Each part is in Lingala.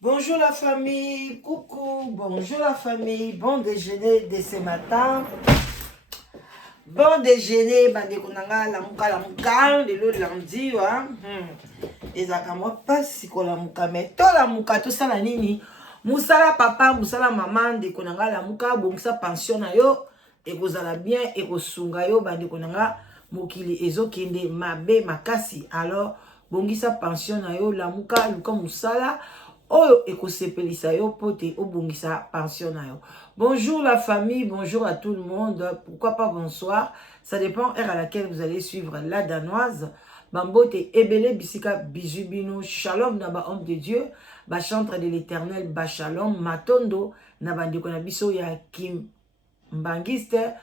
Bonjour la famille, coucou, bonjour la famille, bon déjeuner de ce matin. Bon déjeuner, bandeko nanga lamuka, lelo lundi wa. Ezaka moi pas si ko lamuka mais to lamuka to sala nini? Musala papa, musala maman ndeko nanga lamuka bongisa pension na yo ekozala bien ekosunga yo bandeko nanga mokili ezokende mabe makasi. Alors bongisa pension na yo lamuka luka musala oyo ekosepelisa yo pote obongisa pension na yo. Bonjour la famille, bonjour à tout le monde. Pourquoi pas bonsoir? Ça dépend heure à laquelle vous allez suivre la danoise. Bambote ebele bisika bijubino shalom na ba homme de Dieu, ba chantre de l'Éternel, ba shalom matondo na bandeko na biso ya Kim Mbangiste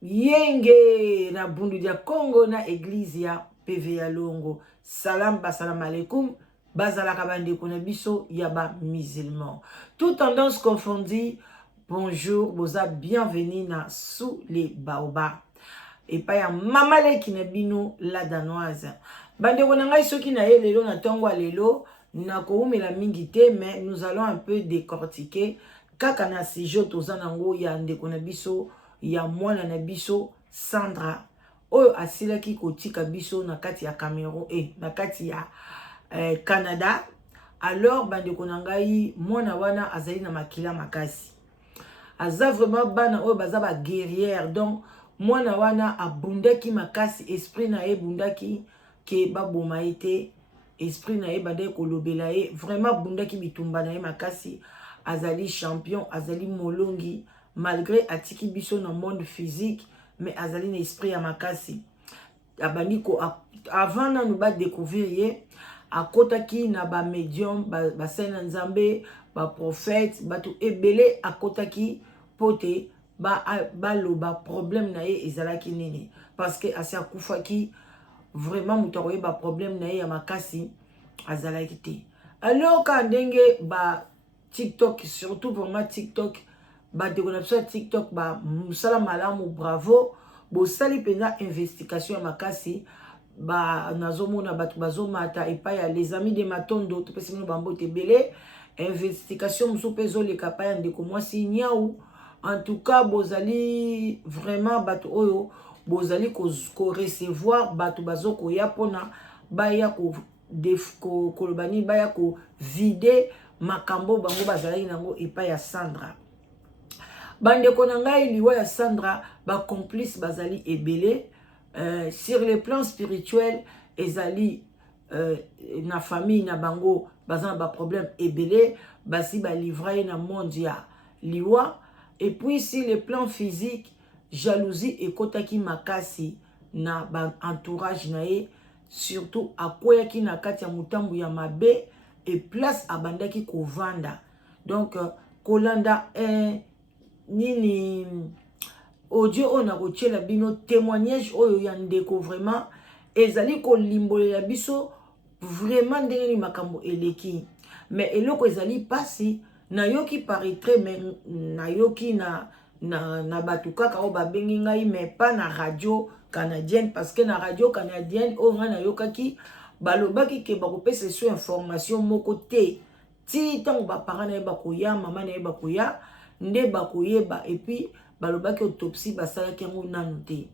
yenge na bundu dia Congo na église ya PV ya Longo. Salam ba salam alaikum. Bazala kabandeko na biso yaba musulman. Tout tendance confondue. Bonjour, boza bienvenue na sous les baobabs. Et pas ya mamale qui na bino la danoise. Bandeko na ngai soki na ye lelo na tongo lelo na koumela mingi te, mais nous allons un peu décortiquer kaka na sijo toza nango ya ndeko na biso ya mwana na biso Sandra oyo asilaki kotika biso na kati ya Cameroun na kati ya Canada. Alors bandeko na ngai mwana wana azali na makila makasi, aza vraiment bana oyo baza ba guerrière. Donc mwana wana abundaki makasi, esprit na ye bundaki ke baboma ete, esprit na ye bade kolobela ye vraiment bundaki bitumba na ye makasi. Azali champion, azali molongi malgré atiki biso na monde physique, mais azali na esprit ya makasi. Abandi ko avant na nous ba découvrir ye akotaki na ba médium ba sena nzambe ba prophète bato ebele akotaki pote ba loba problème na ye ezalaki nini, parce que asi akufaki vraiment mutoye ba problème na ye ya makasi azalaki te. Alors ka ndenge ba TikTok, surtout pour moi TikTok ba déconnexion TikTok ba musala malamu bravo bo sali pena investigation ya makasi ba nazomona batu bazomata epai ya les amis de matondo to pesi no bambo tebele investigation musupezo le kapaya ndeko mwasi nyau. En tout cas bozali vraiment batu oyo bozali ko recevoir batu bazoko ya pona baya ko kolobani baya ko vide makambo bango bazali nango epai ya Sandra. Bandeko na ngai liwa ya Sandra ba complice bazali ebele. Sur le plan spirituel ezali na famille na bango bazana ba problème ebele basi ba livrer na monde ya liwa. Et puis sur le plan physique jalousie ekotaki makasi na ba entourage na ye, surtout akoyaki na kati ya mutambu ya mabe et place abandaki kovanda. Donc kolanda nini audio on a retiré la bino témoignage oyo ya ndeko vraiment ezali ko limbolela biso vraiment ndenge makambo eleki. Mais eloko ezali pasi na yoki paraître mais na yoki na batu kaka o babengi ngai mais pas na radio canadienne, parce que na radio canadienne o nga na yokaki balobaki ke bakopesa so information moko te ti tango ba parents na ba koya maman na ba koya nde bakoyeba. Et puis balobaki autopsie basalaki yango nanu te,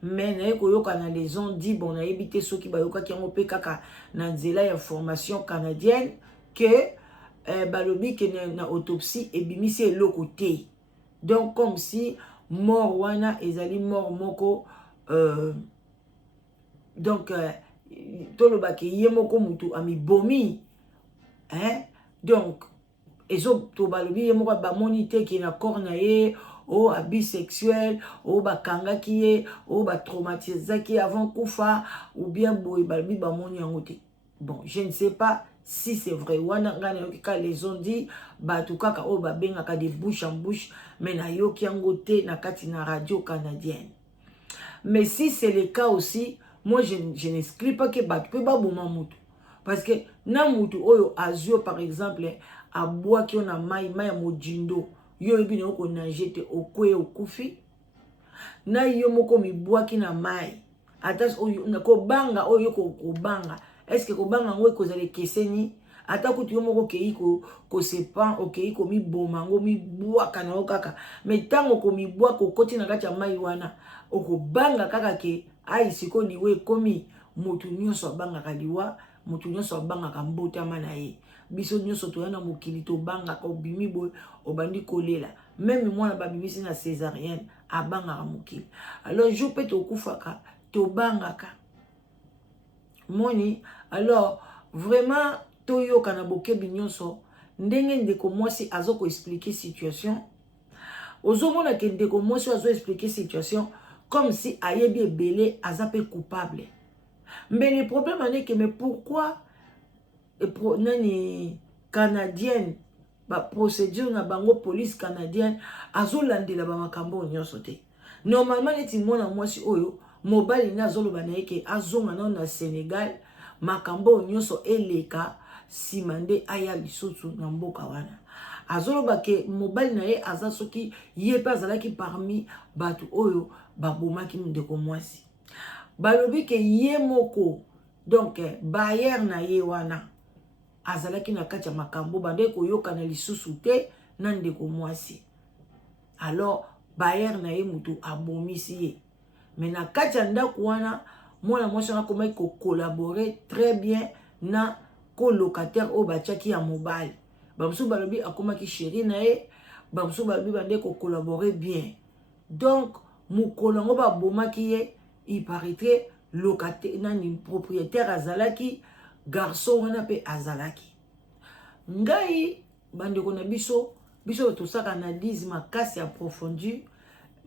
mais naye koyoka na les gens dit bon nayebi te soki bayokaki yango pe kaka na nzela ya information canadienne que balobi ke na autopsie ebimisi eloko te. Donc comme si mort wana ezali mort moko donc tolobaki ye moko mutu amibomi donc ezo to balobi ye moko bamoni te ki na corps na ye o bisexuel o bakangaki ye o traumatisaki avant kufa ou bien boy balobi bamoni yango te. Bon, je ne sais pas si c'est vrai wana ngana yoki ka les ont dit batu kaka o babengaka de bouche en bouche, mais na yoki yango te na kati na radio canadienne. Mais si c'est le cas aussi, moi je n'exclus pas que batu pe baboma mutu, parce que na mutu oyo azio par exemple a bois qui on a mai ya mojindo yo ebina oko nager te okwe okufi na yo moko mi bois qui na mai atas oyo na ko banga oyo ko banga, est-ce que ko banga ngo ko zale keseni ata kutu yo moko okei ko sepan okei ko miboma ngo mibwaka na yo kaka mais ntango komibwaka okoti na kati ya mai wana okobanga kaka ke ai siko liwa ekomi motu nyonso abangaka liwa motu nyonso abangaka mbotama na ye biso nyonso toya na mokili tobangaka obimi boye obandi kolela même mwana babimisi na césarienne abangaka mokili alors jour mpe tokufaka tobangaka moni alors vraiment toyoka na bokebi nyonso ndenge ndeko mwasi azoko expliquer situation ozomona ke ndeko mwasi azo expliquer situation comme si ayebi ebele aza pe coupable mais le problème est que mais pourquoi nani canadienne ba procédure na bango police canadienne azolandela ba makambo nyonso te normalement neti mwana mwasi oyo mobali na azoloba na yeke azonga na Sénégal makambo nyonso eleka simande aya lisusu na mboka wana azoloba ke mobali na ye aza soki ye pe azalaki parmi batu oyo babomaki ndeko mwasi balobi ke ye moko donc bayer na ye wana azalaki na kati ya makambo bande koyoka na lisusu te na ndeko mwasi alors bayer na ye mutu abomisi ye mais na kati ya ndako wana mwana mwasi wana komaki ko collaborer très bien na colocataire oyo batiaki ya mobali bamosusu balobi akomaki chéri na ye bamosusu balobi bande ko collaborer bien donc mokolo yango babomaki ye il paraîtrait locataire nani propriétaire azalaki garçon wana pe azalaki ngai bandeko na biso tosaka analyse makasi approfondie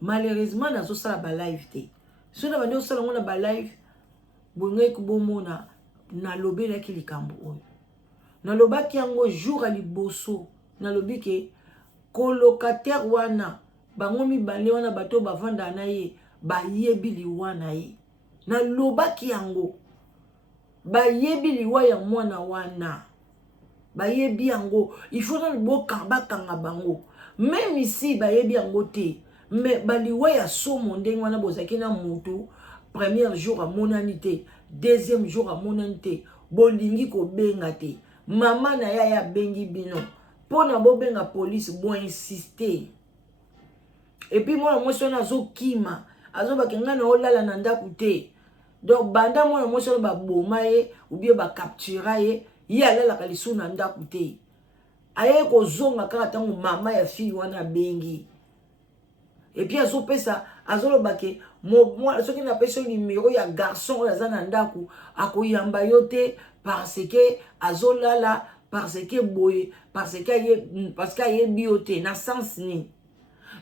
malheureusement nazosala ba live te so na bande osala ngona ba live bongai kubomona nalobelaki likambo oyo nalobaki yango jour aliboso nalobi ke colocataire wana bango mibale wana bato bavanda na ye bayebi liwa na ye nalobaki yango bayebi liwa ya mwana wana bayebi yango il faut na bakanga bango même ici bayebi yango te mais baliwa ya somo ndenge wana bozaki na mutu premier jour amonani te deuxième jour amonani te bolingi kobenga te mama na ya bengi bino pona bobenga police bo insister et puis moi mwasi wana azokima azobaki nga na olala na ndako te donc banda mwana mwasi wana baboma ye ou bien bakaptura ye ye alalaka lisu na ndako te aye kozonga kaka ntango mama ya fille wana bengi et puis azopesa azoloba ke soki napesi yo numero ya garçon oyo aza na ndako akoyamba yo te parce que azolala parce que boye parce que ayebi yo te na sens nini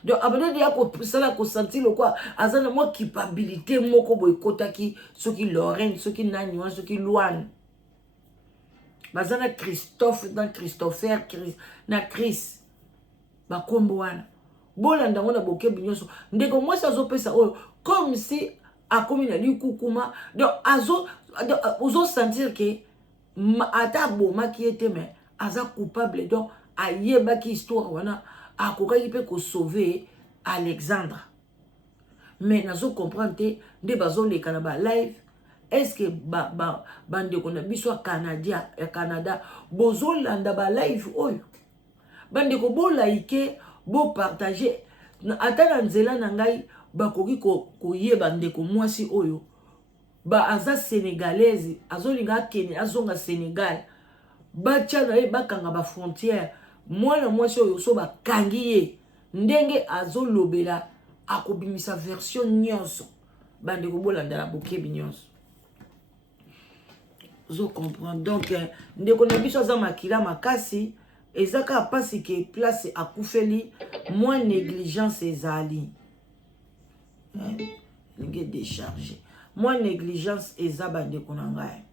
donc abandon ya kosala kosentir lokwa aza na mwa culpabilité moko boye ekotaki soki Lorraine soki nani wana soki Loane baza na Christophe na Christopher na Chris bakombo wana bolanda ngo na bokebi nyonso ndeko mwasi azopesa oyo comme si akomi na likukuma donc ozo sentir que ata bomaki ete mais aza coupable donc ayebaki histoire wana akokaki pe ko sauver Alexandre mais nazo comprendre te nde bazoleka na ba live est-ce que bandeko na biso ya Canada bozolanda ba live oyo bandeko bolaike bo partager ata na nzela na ngai bakoki koyeba ndeko mwasi oyo aza sénégalaise azolinga akene azonga Sénégal batia na ye bakanga ba frontière mwana mwasi oyo so bakangi ye ndenge azolobela akobimisa version nyonso bandeko bolandala bokebi nyonso zo comprendre donc ndeko na biso aza makila makasi ezaka pasi ke place akufeli moins négligence ezali linge décharger moins négligence eza bandeko na ngai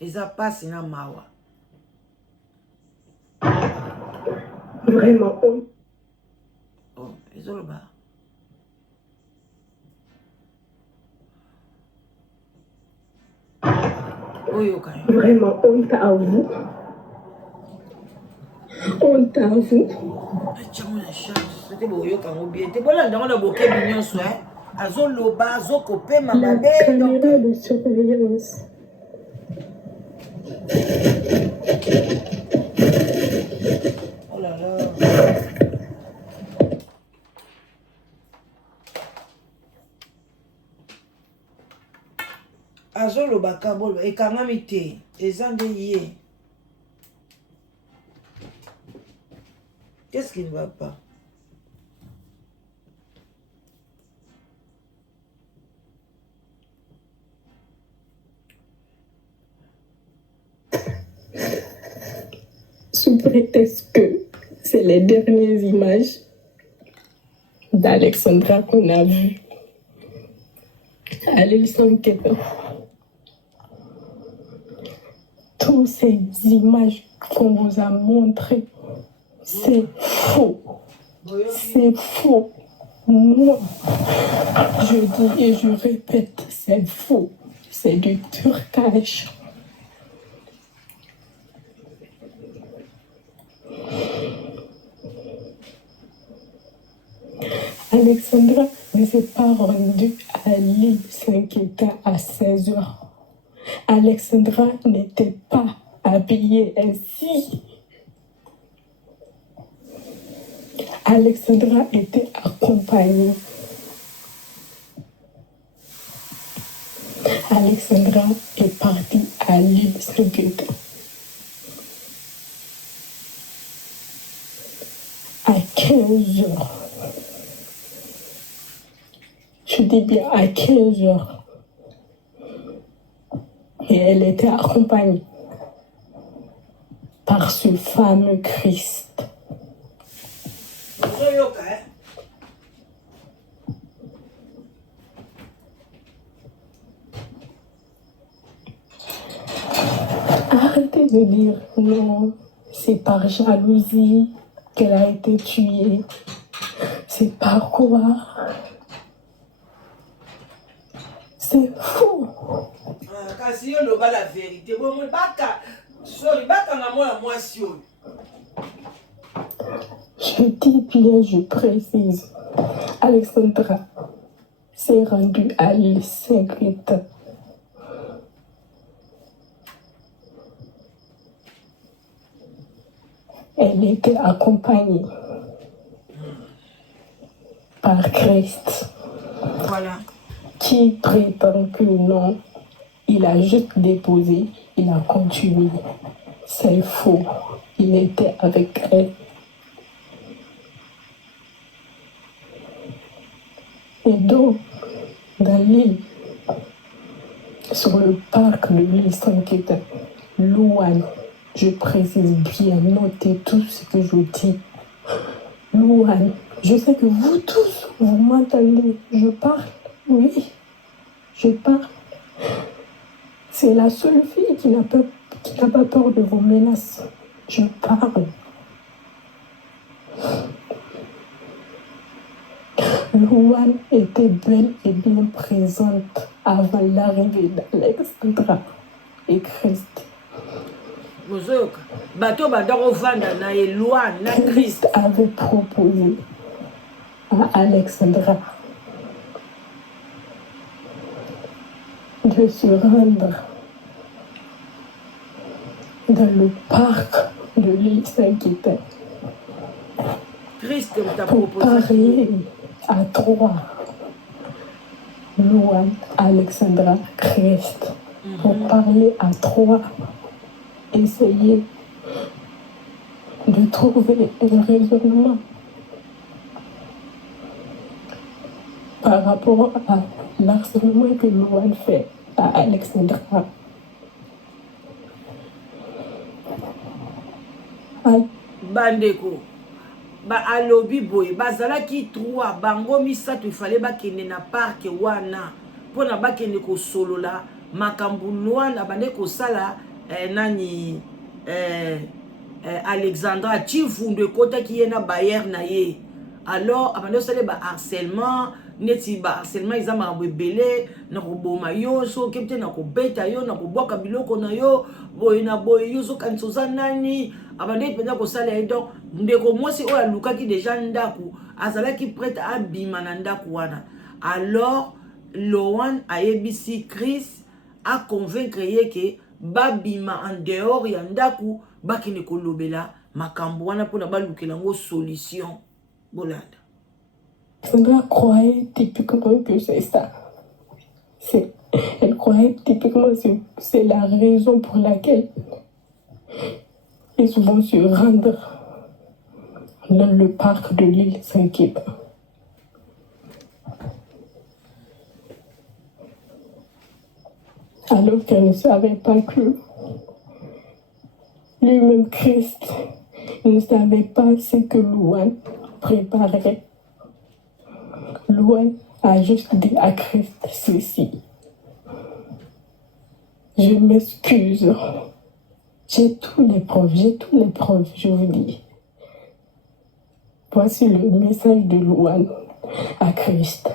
eza pasi na mawa vraiment oh ezoloba oyoka vraiment honte à vous. Honte à vous. C'était beau, yo kango bien. Te bola ndanga na bokebi nyonso azoloba azokopema La mabe caméra de surveillance. olobaka boloba ekangami te eza nde ye. Qu'est-ce qui ne va pas? Sous prétexte que c'est les dernières images d'Alexandra qu'on a vues à l'île Saint-Quentin. Toutes ces images qu'on vous a montrées, c'est faux. C'est faux. Moi, je dis et je répète, c'est faux. C'est du trucage. Alexandra ne s'est pas rendue à l'île Saint-Quentin à 16h. Alexandra n'était pas habillée ainsi. Alexandra était accompagnée. Alexandra est partie à l'île Saint-Quentin à 15h. Je dis bien à 15h. Et elle était accompagnée par ce fameux Christ. Arrêtez de dire non, c'est par jalousie qu'elle a été tuée. C'est par quoi? C'est faux. Kasi yo loba la vérité. Bon, baka, sorry, baka na moi si yo. Je dis bien, je précise. Alexandra s'est rendue à l'île Saint-Quentin. Elle était accompagnée par Christ. Voilà. Qui prétend que non, il a juste déposé, il a continué. C'est faux. Il était avec elle. Et donc, dans l'île, sur le parc de l'île Saint-Quentin, Louane, je précise bien, notez tout ce que je dis. Louane, je sais que vous tous, vous m'entendez, je parle, oui, je parle. C'est la seule fille qui n'a pas peur de vos menaces. Je parle. Louane était belle et bien présente avant l'arrivée d'Alexandra et Christ. Christ avait proposé à Alexandra de se rendre dans le parc de l'île Saint-Quentin pour parler à trois. Louane, Alexandra, Christ. Pour parler à trois. Essayer de trouver un raisonnement par rapport à l'harcèlement que Louane fait à Alexandra. Bandeko ba alobi boye bazalaki 3 bango misato fallait bakende na parc wana pona bakende ko solola makambu Louane abande ko sala nani Alexandra chifunde kota ki yena bayer na ye. Alors abande sala ba harcèlement neti ba harcèlement izama bebele na ko boma yo so kepte na ko beta yo na ko boka biloko na yo boye na boye yo so kansoza nani abande penda ko sala ye. Donc ndeko mwasi oyo alukaki déjà ndaku azalaki prête à bima na ndaku wana. Alors Louane ayebisi Chris a convaincre ye que babima en dehors ya ndaku bakine kolobela makambo wana pona balukela ngo solution bolanda. Sandra croyait typiquement que c'est ça. C'est Elle croyait typiquement que c'est la raison pour laquelle ils vont se rendre dans le parc de l'île Saint-Kitts. Alors qu'elle ne savait pas que lui-même Christ ne savait pas ce que Louane préparait. Louane a juste dit à Christ ceci. Je m'excuse. J'ai tous les preuves, je vous dis. Voici le message de Louane à Christ.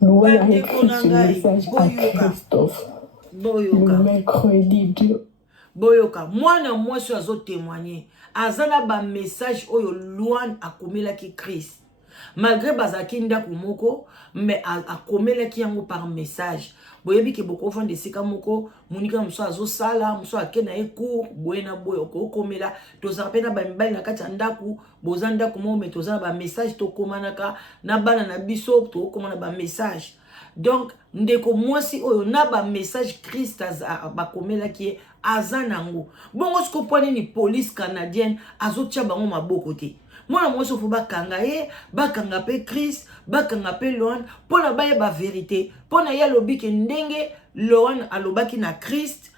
Louane a écrit ce message à Christophe le mercredi 2. Boyoka, moi na moi so azo témoigner. Azana ba message oyo Louane akomelaki Christ. Malgré bazaki ndako moko, mais akomelaki yango par message. Boyebi ke boko fond de sika moko, munika muso azo sala, muso akena ecour, boyena boyo ko komela, to zapena ba mbali na kati ndako, bozanda ko mo metoza ba message to komanaka na bana na biso to komana ba message. Donc ndeko mwasi oyo na ba message Christ bakomela ki azanango. Bongo siko pone ni police canadienne azotia bango maboko te. Mwana mwasi fo bakanga ye, bakanga pe Christ, bakanga pe Louane, pona baye ba vérité, pona ya lobi ke ndenge Louane alobaki na Christ,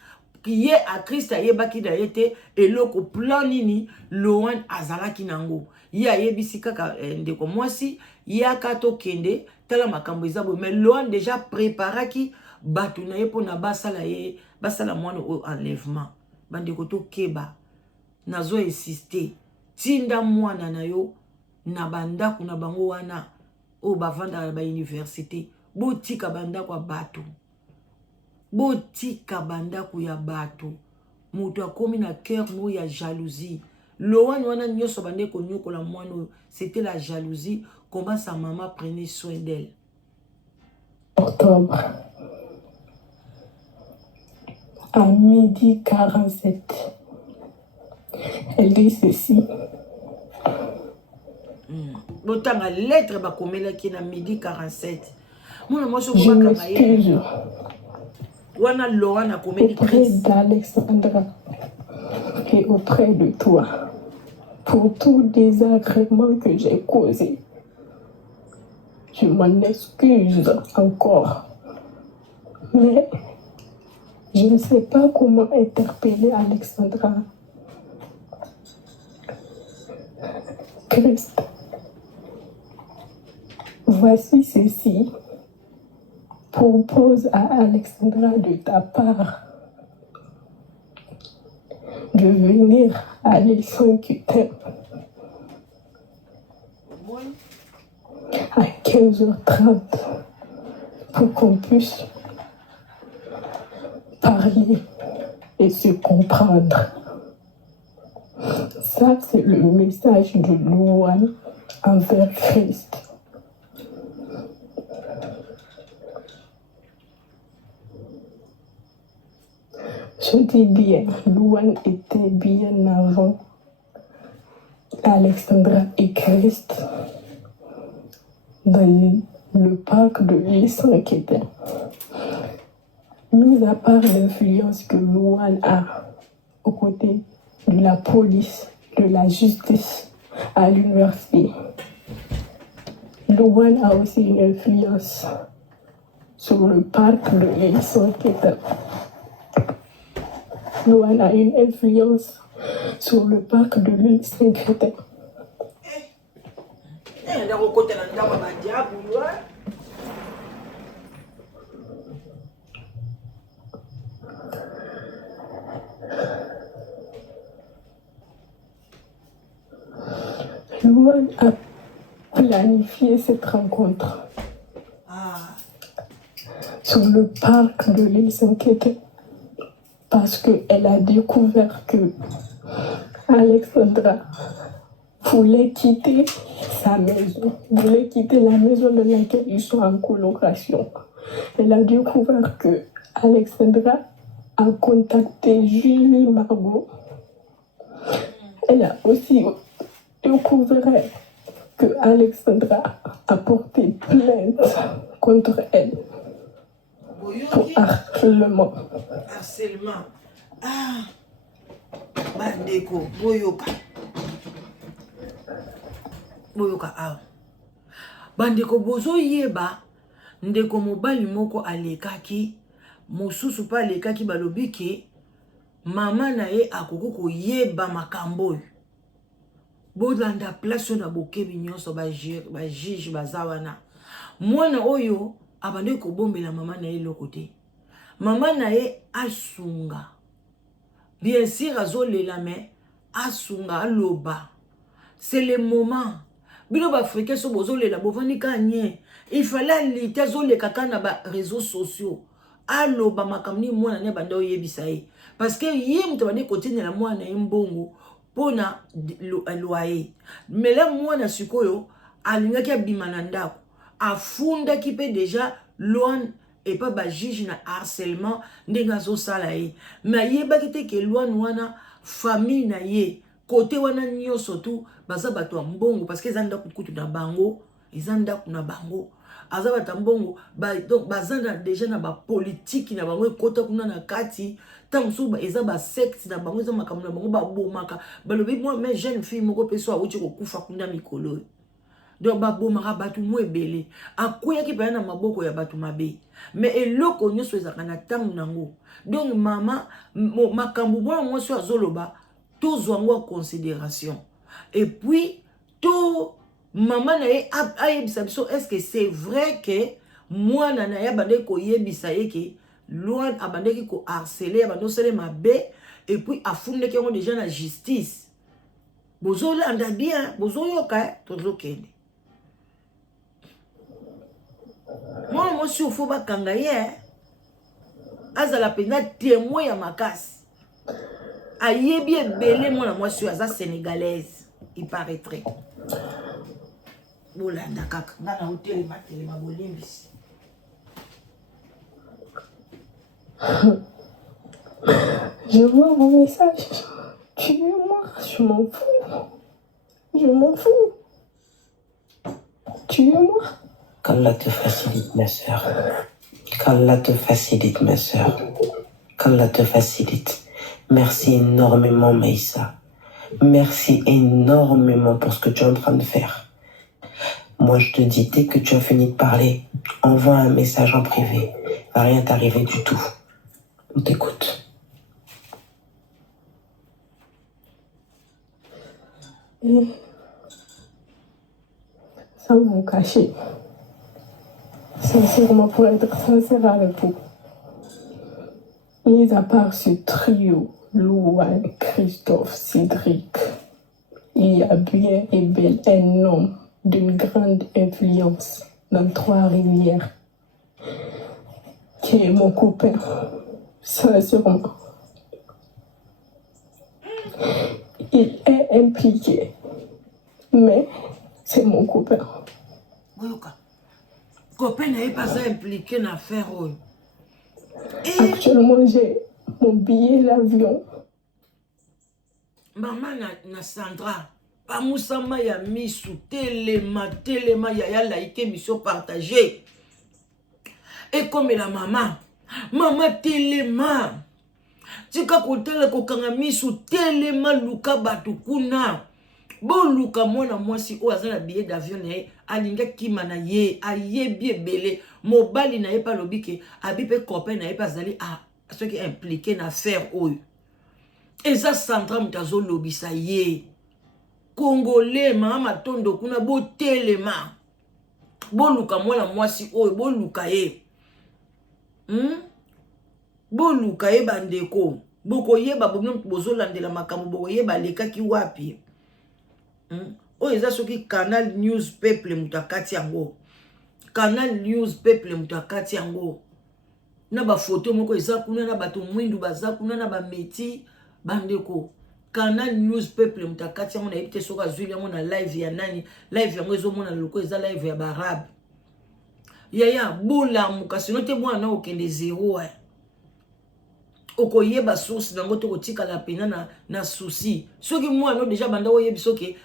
qui est à Christ ayebaki da yete eloko plan nini Louane azalaki nango. Ya yebisi kaka ndeko mwasi yaka to kende tala makambo ezabo, mais Louane déjà préparaki batu na ye pona basala ye basala mwana o enlèvement. Bandeko to keba nazo insister tinda mwana na yo na bandako na bango wana o bavanda ba université botika bandako ya bato. Botika bandako ya bato. Mutu akomi na cœur mo ya jalousie. Louane wana nyoso bandeko nyoko la mwana, c'était la jalousie. Comment sa maman prenait soin d'elle. Octobre. À 12h47. Elle dit ceci. Autant la lettre ba komela ki na 12h47. Je m'excuse auprès d'Alexandra et auprès de toi pour tout désagrément que j'ai causé. Je m'en excuse encore. Mais je ne sais pas comment interpeller Alexandra. Christ, voici ceci. Propose à Alexandra de ta part de venir à l'île Saint-Kitts à 15h30 pour qu'on puisse parler et se comprendre. Ça, c'est le message de Louane envers Christ. Je dis bien, Louane était bien avant Alexandra et Christ dans le parc de l'île Saint-Kitts. Mis à part l'influence que Louane a aux côtés de la police, de la justice à l'université, Louane a aussi une influence sur le parc de l'île Saint-Kitts. Louane a une influence sur le parc de l'île Saint-Kitts. Louane a planifié cette rencontre sur le parc de l'île Saint-Kitts parce qu'elle a découvert que Alexandra voulait quitter sa maison, voulait quitter la maison dans laquelle ils sont en colocation. Elle a découvert que Alexandra a contacté Julie Margot. Elle a aussi découvert que Alexandra a porté plainte contre elle pour harcèlement. Harcèlement. Ah, bandeko, boyoka. Boyoka, ah. Bandeko, bozo yeba, ndeko mobali moko alekaki, mosusu pa alekaki balobike, mama na ye akoko yeba makambo. Bolanda place na bokebi nyonso ba juge bazawana. Mwana oyo abande ko bombela mama na ye lokote. Mama na ye asunga. Bien sûr azolela mais asunga aloba. C'est le moment. Bino ba africain so bozolela bovani kanye. Il fallait liter zoleka kana ba réseaux sociaux. Aloba makamni mwana ne bande oyebisa ye. Parce que yé mutabane continue la mwana mbongo. Pona loyer. Mais là mwana sikoyo alingaki abimana ndako. Afunda ki pe déjà loan et pas ba juge na harcèlement ndenga zo sala ye. Mais yeba kite ke loan wana famille na ye côté wana nyoso tout baza bato mbongo parce que zanda kutu na bango, izanda kuna bango. Azaba mbongo donc bazanda déjà na ba politique na bango kota kuna na kati tant souba ezaba secte na bango za makambo na bango ba bomaka balobi moi mais jeune fille moko peso awuti ko kufa kuna mikolo donc ba bomaka batu mo ebele akoya ki pa na maboko ya batu mabe mais eloko nyoso ezaka na tangu nango donc mama makambo moi so azoloba tozwango en considération et puis to maman na ayebisa biso est-ce que c'est vrai que moi na ya bande ko yebisa yeke loin abandeki ko harceler abando sele mabe et puis afunde ki on déjà na justice bozo landa bien bozo yoka tozo kende moi si au faut ba kanga ye azala pena témoin ya makasi ayebi ebele mwana mwasi aza sénégalaise il paraîtrait bolanda kaka ngana hôtel matelema bolimbisi. Je vois vos messages. Tuez-moi, je m'en fous. Je m'en fous. Tuez-moi. Qu'Allah te facilite, ma soeur. Qu'Allah te facilite, ma soeur. Qu'Allah te facilite. Merci énormément, Maïssa. Merci énormément pour ce que tu es en train de faire. Moi, je te dis, dès que tu as fini de parler, envoie un message en privé. Il va rien t'arriver du tout. On t'écoute. Ça m'a caché. Sincèrement, pour être sincère avec vous. Mis à part ce trio, Louane, Christophe, Cédric, il y a bien et bel un homme d'une grande influence dans Trois-Rivières, qui est mon copain, sincèrement. Il est impliqué, mais c'est mon copain. Copain n'est pas impliqué dans l'affaire. Actuellement, j'ai mon billet d'avion. Maman na Sandra, pas moussama ya misu, telema ya laïke mission partagée. Et comme la maman telema. Tika kotele kokanga misu telema luka batukuna. Bon luka mwana mwasi o azana billet d'avion ne alinga kima na ye ayebi ebele mobali na ye pa lobike abipe copain na ye pa zali a ceux qui impliqué na faire oyo. Eza Sandra mutazo lobisa ye. Congolais mama tondo kuna bo telema. Bon luka mwana mwasi oyo bon luka ye. Bon luka ye bandeko. Boko yeba bozo landela makambo boko yeba lekaki wapi. Oh, eza soki Canal News Peuple mutakati yango. Canal News Peuple mutakati yango. Na ba photo moko eza kuna na bato mwindu baza kuna na ba meti bandeko. Canal News Peuple mutakati yango na ebite soka zwili yango na live ya nani. Live yango ezo mona loko eza live ya Barab. Yaya bola muka sino te mwana okende zero. okoyeba source nango to kotikala pena na souci soki mwana déjà banda oyebi soki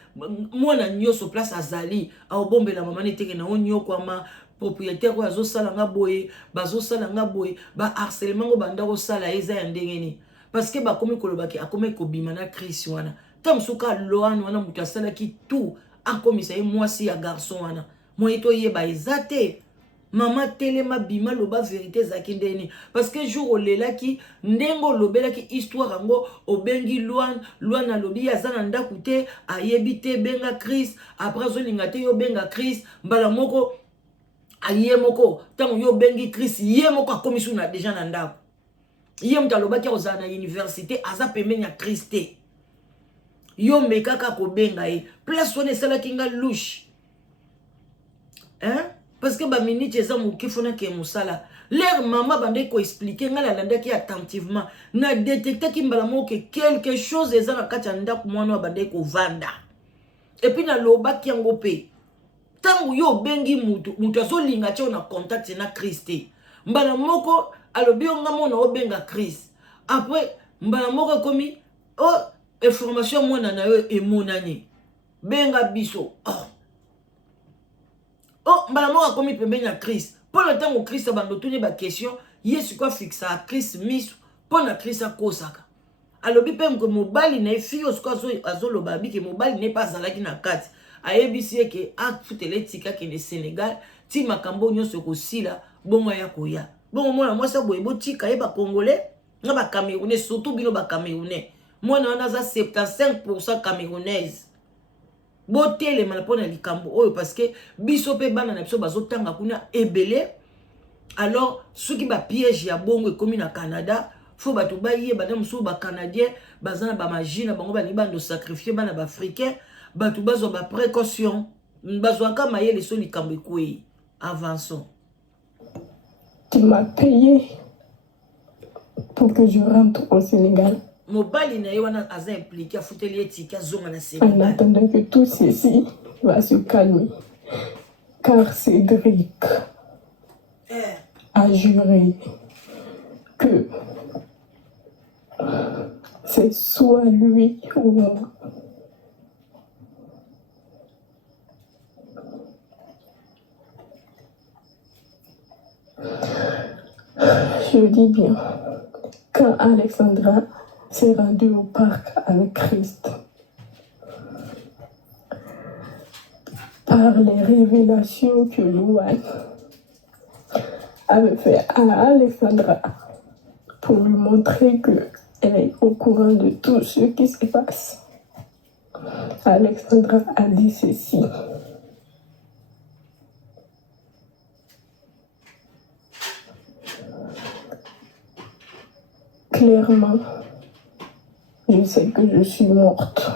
mwana nyoso place azali aobombela mama neteke na onyokwama propriétaire ko azosala nga boye bazosala nga boye ba harcèlement ngo banda ko sala eza ya ndengeni parce que bakomi kolobaki akomi kobima na Chris wana tam suka loan wana mutu asala ki tout akomisa ye mwasi ya garçon wana moyeto yeba ezate Maman telema bima loba vérité zaki ndeni parce que jour olelaki ndengo lobelaki histoire ango obengi Luan alobi azana ndaku te ayebi te benga Chris après zolinga te yo benga Chris mbala moko aye moko tango yo bengi Chris ye moko akomisu na déjà na ndaku ye mtalobaki ozana na université aza pembeni ya Chris te yo mekaka ko benga ye place wana esalaki nga louche hein parce que ba minute eza mokifona ke musala leur maman bande ko expliquer ngala landaki attentivement na détecter ki mbala moko quelque chose eza na kati ya ndaku mwana bande ko vanda et puis na lobaki yango pe tangu yo bengi mutu azolinga tio na contact na Christ mbala moko alobi nga mona obenga Chris après mbala moko komi information mwana na yo emonani benga biso mbala moko komi pembeni ya Chris pour le temps où Chris abando tuni ba question yesu kwa fixa a Chris miso pour na Chris akosaka alobi pe mko mobali na fio sko azoloba biki mobali ne pas zalaki na kati ayebisi eke afutele tika ke ne Sénégal ti makambo nyonso ko sila bongo ya koya bongo mwana mwasa boye botika ye ba congolais na ba camerounais surtout bino ba camerounais mwana wana za 75% camerounaise botele malapona likambo oyo parce que biso pe bana na biso bazotanga kuna ebele alors soki ba piège ya bongo ekomi na Canada faut bato baye bana musu ba canadien bazana ba magie na bango bani bando sacrifier bana ba africain bato bazo ba précaution bazo kama yele so likambo ekwe avançons. Tu m'as payé pour que je rentre au Sénégal. Mobali na yewana aza impliqué afuteli etika zonga na En Sénégal. attendant que tout ceci va se calmer. Car Cédric a juré que c'est soit lui ou moi. Je dis bien, quand Alexandra s'est rendue au parc avec Christ, par les révélations que Luan avait fait à Alexandra pour lui montrer qu'elle est au courant de tout ce qui se passe, Alexandra a dit ceci. Clairement, je sais que je suis morte.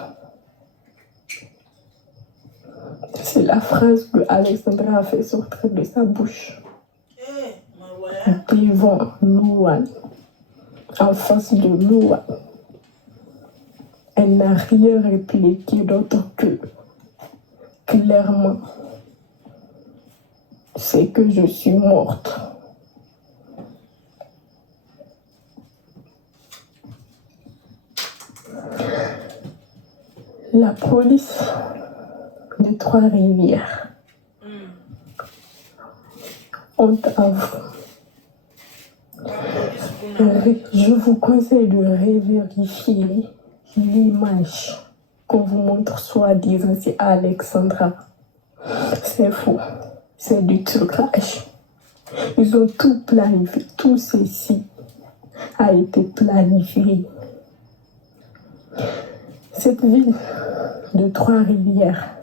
C'est la phrase que Alexandra a fait sortir de sa bouche. Devant Luan, en face de Luan. Elle n'a rien répliqué d'autre que clairement, c'est que je suis morte. La police de Trois-Rivières ont avoué. Je vous conseille de revérifier l'image qu'on vous montre soi-disant c'est Alexandra. C'est faux. C'est du trucage. Ils ont tout planifié. Tout ceci a été planifié. Cette ville de Trois-Rivières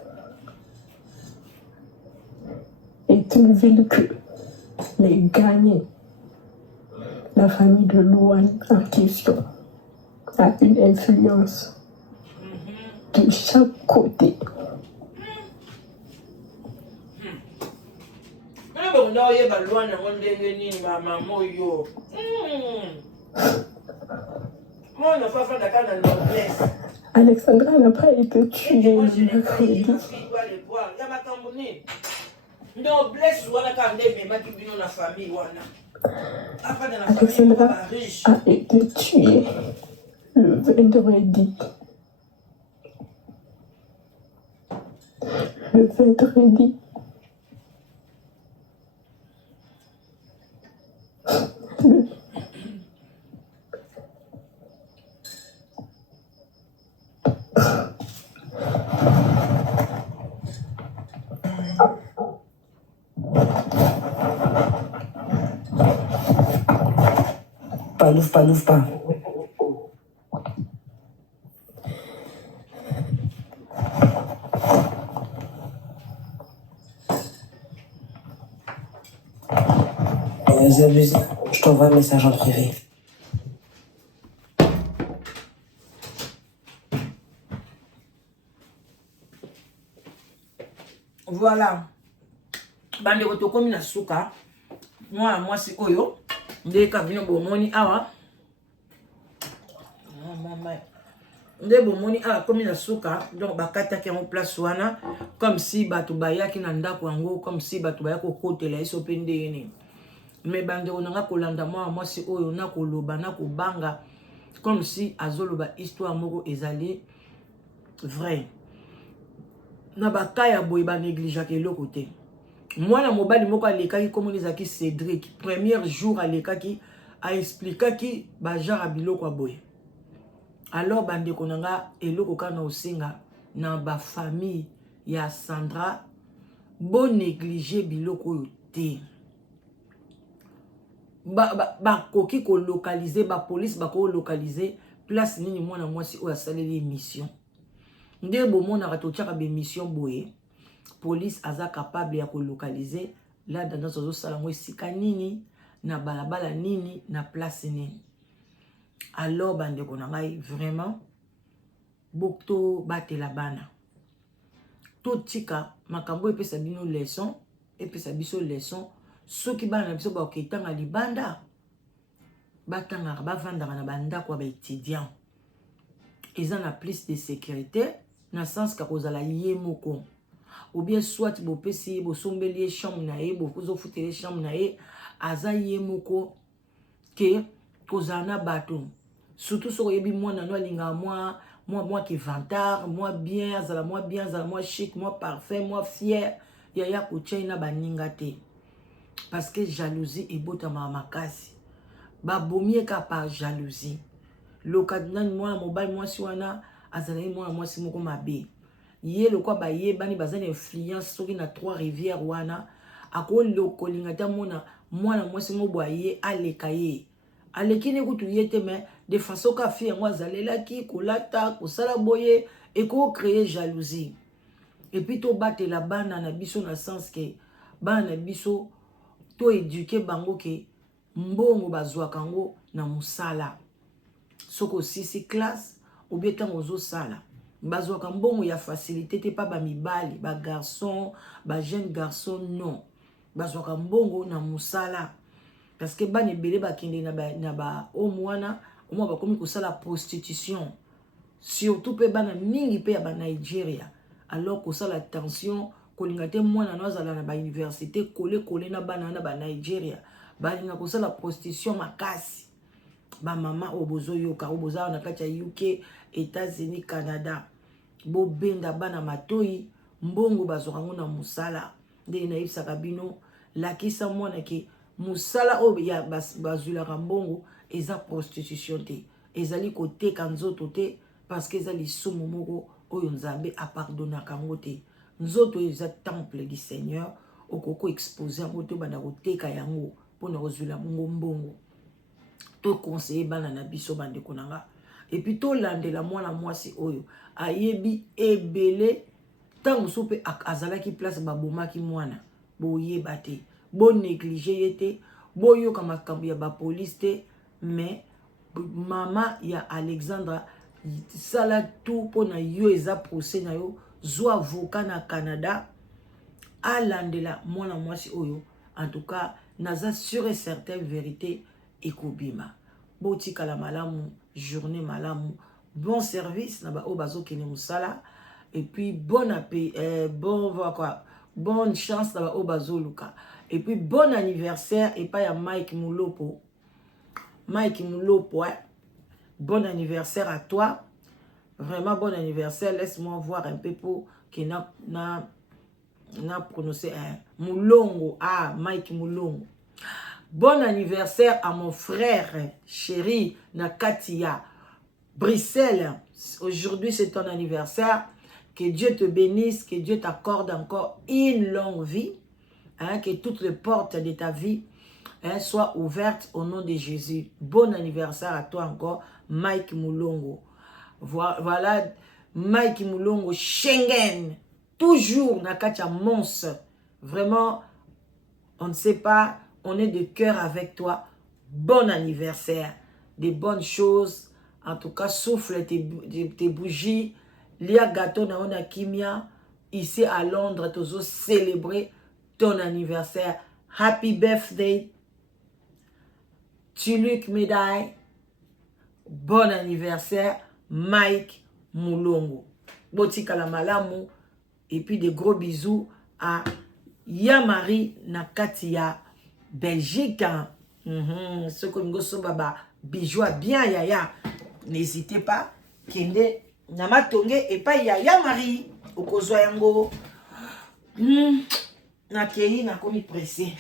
est une ville que les gagnés, la famille de Luan en question, a une influence de chaque côté. Alexandra n'a pas été tuée le mercredi. Alexandra a été tuée le vendredi. Le vendredi. L'ouvre pas, l'ouvre pas. Zabuz, je t'envoie un message en privé. Voilà. Bande koto komi na suka. Moi mwasi oyo. Nde kabino bomoni awa. Nde bomoni awa komi na suka. Donc bakataki en place wana. Comme si batu bayaki na ndako yango. Comme si batu bayaki kokotela iso pende yene. Mais bande onanga kolanda mwasi oyo na koloba na kobanga. Comme si azoloba histoire moko ezali vrai. Na bakaya boye ba négligeaki eloko te. Mwana mobali moko alekaki komoni ezaki Cédric. Premier jour alekaki a expliquaki ba genre biloko boye. Alors bandeko nanga eloko kana osenga na ba famille ya Sandra bo négliger biloko oyo te. Ba koki ko localiser ba police ba ko localiser place nini mwana mwasi oyo asaleli émission. Nde bomona katotiaka be mission boye. Police aza capable ya localiser là dans nos salons esika nini na balabala nini na place nini. Alors bande ko ngai vraiment bokto batela bana. To tika makambo epesa bino leçon epesa biso leçon soki bana biso ba okitanga libanda batanga bavanda na banda kwa ba étudiant. Ils ont plus de sécurité na sens ka kozala yé moko. Ou bien soit bo pesi bo sombeli chambre na ye bo kozo futele chambre na ye aza ye moko ke kozana bato surtout so yebi mwana no linga moi qui vantard moi bien azala moi chic moi parfait moi fier ya ko chaina baninga te parce que jalousie ebota makasi ba bomie ka par jalousie lokadina mwana mobali mwasi wana azala mwana mwasi moko mabe. Yé le quoi baye bani bazan influence soki na Trois-Rivières wana ako loko lingata mona mwana mwasi mo boye aleka ye alekine kutu yete mais de façon ka fi yango azalelaki kolata kosala boye et ko créer jalousie et puis to battre la bana na biso na sens que bana biso to éduquer bango ke mbongo bazwa kango na musala soko sisi classe ou bien tango zo sala bazwaka mbongo ya facilité te pa ba mibali ba garçon ba jeune garçon non bazwaka mbongo na musala parce que bana ebele bakende na ba omwana omwa bakomi kosala prostitution surtout pe bana mingi pe ya ba Nigeria alors kosala attention kolinga te mwana no azala na ba université kole na bana na ba Nigeria balinga kosala prostitution makasi ba mama obozo yoka oboza na kati ya UK États-Unis Canada bo benda bana matoi mbongo bazokango na musala nde na ibsaka bino lakisa mwana ke musala o ya bazula mbongo eza prostitution te ezali koteka nzoto te parce que ezali sumu moko oyo nzambe a pardonner kango te nzoto eza temple du Seigneur okoko exposer yango to bana koteka yango pona kozula mbongo to conseiller bana na biso bande konanga et puis to landela mwana mwasi oyo ayebi ebele tango sope azalaki place babomaki mwana boyeba te bo négliger yete bo yoka makambo ya ba police te mais mama ya Alexandra sala tout pona yo eza procès na yo zo avocat na Canada alandela mwana mwasi oyo en tout cas naza sûr et certain vérité ekobima botika la malamu journée malamu bon service na ba obazo kene musala et puis bon appétit bonne chance na ba obazo luka Et puis bon anniversaire et pas à Mike Moulopo. Mike Moulopo, ouais. Bon anniversaire à toi. Vraiment bon anniversaire. Laisse-moi voir un peu pour qu'il n'a prononcé Moulongo. Ah, Mike Moulongo. Bon anniversaire à mon frère chéri Nakatia. Bruxelles. Aujourd'hui, c'est ton anniversaire. Que Dieu te bénisse, que Dieu t'accorde encore une longue vie. Hein, que toutes les portes de ta vie soient ouvertes au nom de Jésus. Bon anniversaire à toi encore, Mike Moulongo. Voilà, Mike Moulongo, Schengen. Toujours Nakatia Mons. Vraiment, on ne sait pas, on est de cœur avec toi. Bon anniversaire. Des bonnes choses. En tout cas, souffle tes bougies. Lia gâteau na ona kimia. Ici à Londres, toujours célébrer ton anniversaire. Happy birthday. Tuluc Médaille. Bon anniversaire. Mike Moulongo. Botika la malamu. Et puis des gros bisous à Yamari Nakatia, Belgique. Ce que nous baba bijou bien yaya. N'hésitez pas. Kende namatonge et pas yaya Marie. Okozwa yango. Nakei nakomi pressé.